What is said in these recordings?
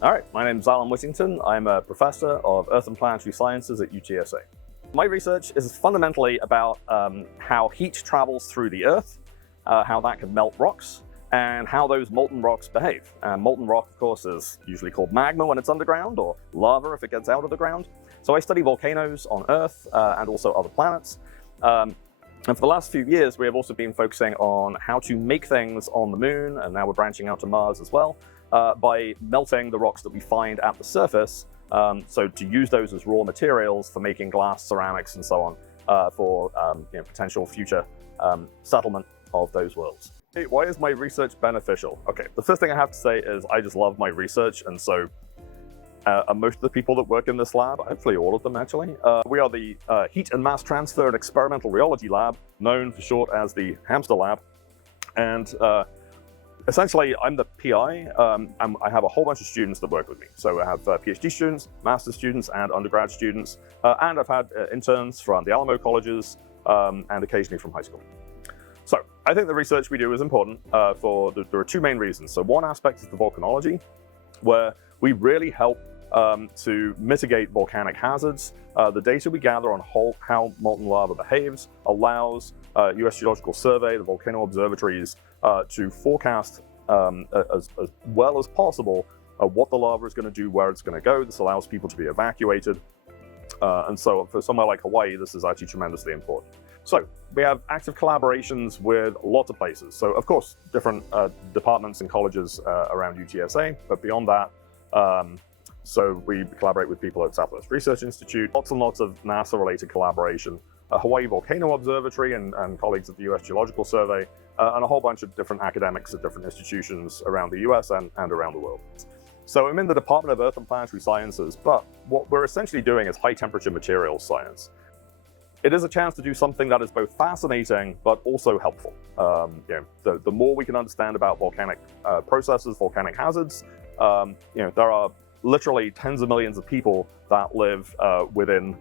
All right, my name is Whittington. I'm a professor of Earth and Planetary Sciences at UTSA. My research is fundamentally about how heat travels through the Earth, how that can melt rocks, and how those molten rocks behave. Molten rock, of course, is usually called magma when it's underground, or lava if it gets out of the ground. So I study volcanoes on Earth and also other planets. And for the last few years, we have also been focusing on how to make things on the Moon, and now we're branching out to Mars as well, by melting the rocks that we find at the surface, so to use those as raw materials for making glass, ceramics, and so on, for potential future settlement of those worlds. Hey, why is my research beneficial? Okay, the first thing I have to say is I just love my research, and so most of the people that work in this lab, hopefully all of them actually, we are the Heat and Mass Transfer and Experimental Rheology Lab, known for short as the Hamster Lab, and essentially, I'm the PI, and I have a whole bunch of students that work with me. So I have PhD students, master's students, and undergrad students, and I've had interns from the Alamo colleges, and occasionally from high school. So I think the research we do is important there are two main reasons. So one aspect is the volcanology, where we really help to mitigate volcanic hazards. The data we gather on how molten lava behaves allows US Geological Survey, the volcano observatories, to forecast as well as possible what the lava is going to do, where it's going to go. This allows people to be evacuated. And so for somewhere like Hawaii, this is actually tremendously important. So we have active collaborations with lots of places. So of course, different departments and colleges around UTSA, but beyond that, so we collaborate with people at Southwest Research Institute, lots and lots of NASA-related collaboration, Hawaii Volcano Observatory and colleagues at the US Geological Survey, and a whole bunch of different academics at different institutions around the US and around the world. So I'm in the Department of Earth and Planetary Sciences, but what we're essentially doing is high-temperature materials science. It is a chance to do something that is both fascinating, but also helpful. The more we can understand about volcanic processes, volcanic hazards, there are literally tens of millions of people that live within,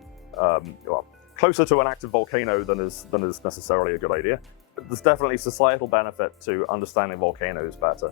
closer to an active volcano than is necessarily a good idea. There's definitely societal benefit to understanding volcanoes better.